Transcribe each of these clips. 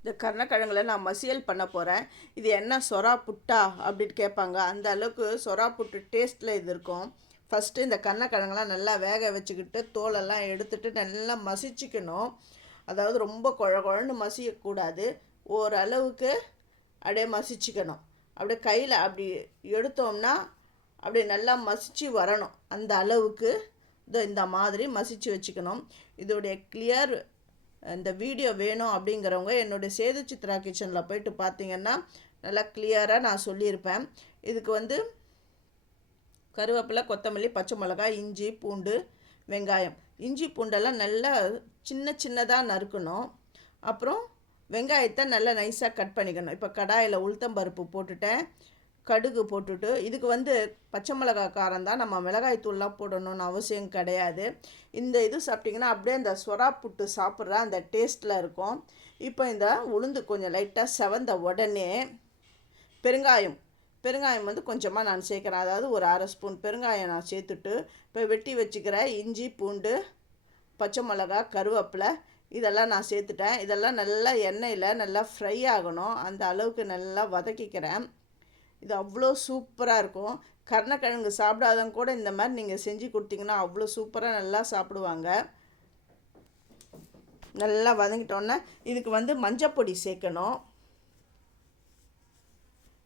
இந்த கருணக்கிழங்குல நான் மசியல் பண்ண போகிறேன். இது என்ன சொரா புட்டா அப்படின்னு கேட்பாங்க. அந்த அளவுக்கு சொரா புட்டு டேஸ்ட்டில் இது இருக்கும். ஃபஸ்ட்டு இந்த கருணக்கிழங்குலாம் நல்லா வேக வச்சுக்கிட்டு தோலெல்லாம் எடுத்துட்டு நல்லா மசிச்சுக்கணும். அதாவது ரொம்ப குழன்னு மசியக்கூடாது. ஓரளவுக்கு அப்படியே மசிச்சுக்கணும். அப்படியே கையில் அப்படி எடுத்தோம்னா அப்படியே நல்லா மசிச்சு வரணும். அந்த அளவுக்கு இந்த மாதிரி மசிச்சு வச்சுக்கணும். இதோடைய கிளியர் இந்த வீடியோ வேணும் அப்படிங்கிறவங்க என்னுடைய சேது சித்ரா கிச்சனில் போயிட்டு பார்த்தீங்கன்னா நல்லா கிளியராக நான் சொல்லியிருப்பேன். இதுக்கு கருவேப்பிலை, கொத்தமல்லி, பச்சை மிளகாய், இஞ்சி, பூண்டு, வெங்காயம். இஞ்சி பூண்டெல்லாம் நல்லா சின்னதாக நறுக்கணும். அப்புறம் வெங்காயத்தை நல்லா நைஸாக கட் பண்ணிக்கணும். இப்போ கடாயில் உளுத்தம்பருப்பு போட்டுட்டேன், கடுகு போட்டுட்டு இதுக்கு பச்சை மிளகாய் காரம் தான், நம்ம மிளகாய் தூள்லாம் போடணும்னு அவசியம் கிடையாது. இந்த இது சாப்பிட்டிங்கன்னா அப்படியே இந்த சொரா புட்டு சாப்பிட்ற அந்த டேஸ்ட்டில் இருக்கும். இப்போ இந்த உளுந்து கொஞ்சம் லைட்டாக செவந்த உடனே பெருங்காயம் கொஞ்சமாக நான் சேர்க்குறேன். அதாவது ஒரு 1/2 ஸ்பூன் பெருங்காயம் நான் சேர்த்துட்டு இப்போ வெட்டி வச்சுக்கிற இஞ்சி, பூண்டு, பச்சை மிளகாய், கருவேப்பிலை இதெல்லாம் நான் சேர்த்துட்டேன். இதெல்லாம் நல்லா எண்ணெயில் நல்லா ஃப்ரை ஆகணும். அந்த அளவுக்கு நல்லா வதக்கிக்கிறேன். இது அவ்வளோ சூப்பராக இருக்கும். கருணக்கிழங்கு சாப்பிடாதவங்க கூட இந்த மாதிரி நீங்கள் செஞ்சு கொடுத்தீங்கன்னா அவ்வளோ சூப்பராக நல்லா சாப்பிடுவாங்க. நல்லா வதங்கிட்டோன்னே இதுக்கு மஞ்சப்பொடி சேர்க்கணும்.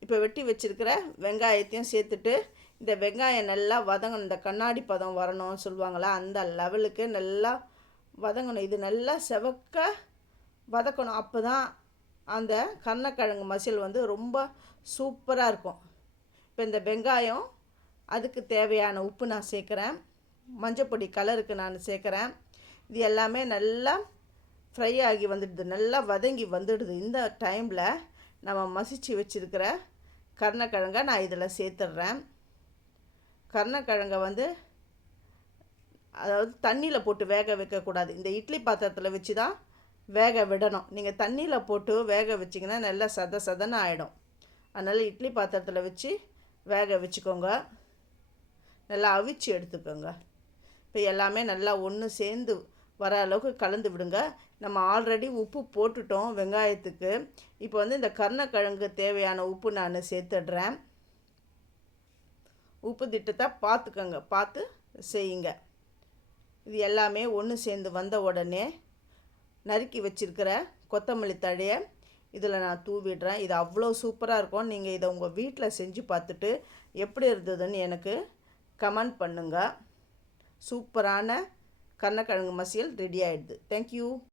இப்போ வெட்டி வச்சுருக்கிற வெங்காயத்தையும் சேர்த்துட்டு இந்த வெங்காயம் நல்லா வதங்கணும். இந்த கண்ணாடி பதம் வரணும்னு சொல்லுவாங்களா, அந்த லெவலுக்கு நல்லா வதங்கணும். இது நல்லா செவக்க வதக்கணும். அப்போ தான் அந்த கருணக்கிழங்கு மசியல் ரொம்ப சூப்பராக இருக்கும். இப்போ இந்த வெங்காயம் அதுக்கு தேவையான உப்பு நான் சேர்க்குறேன். மஞ்சப்பொடி கலருக்கு நான் சேர்க்குறேன். இது எல்லாமே நல்லா ஃப்ரை ஆகி வந்துடுது, நல்லா வதங்கி வந்துடுது. இந்த டைமில் நம்ம மசிச்சு வச்சுருக்கிற கருணக்கிழங்கை நான் இதில் சேர்த்துட்றேன். கருணக்கிழங்கை அதாவது தண்ணியில் போட்டு வேக வைக்கக்கூடாது. இந்த இட்லி பாத்திரத்தில் வச்சு தான் வேக விடணும். நீங்கள் தண்ணியில் போட்டு வேக வச்சிங்கன்னா நல்லா சதன்னு ஆகிடும். அதனால் இட்லி பாத்திரத்தில் வச்சு வேக வச்சுக்கோங்க. நல்லா அவிச்சு எடுத்துக்கோங்க. இப்போ எல்லாமே நல்லா ஒன்று சேர்ந்து வர அளவுக்கு கலந்து விடுங்க. நம்ம ஆல்ரெடி உப்பு போட்டுட்டோம் வெங்காயத்துக்கு. இப்போ இந்த கருணக்கிழங்கு தேவையான உப்பு நான் சேர்த்துடுறேன். உப்பு திட்டத்தை பார்த்துக்கோங்க, பார்த்து செய்யுங்க. இது எல்லாமே ஒன்று சேர்ந்து வந்த உடனே நறுக்கி வச்சுருக்கிற கொத்தமல்லி தழையை இதில் நான் தூவிடுறேன். இது அவ்வளோ சூப்பராக இருக்கும். நீங்கள் இதை உங்கள் வீட்டில் செஞ்சு பார்த்துட்டு எப்படி இருந்ததுன்னு எனக்கு கமெண்ட் பண்ணுங்கள். சூப்பரான கருணக்கிழங்கு மசியல் ரெடி ஆகிடுது. தேங்க்யூ.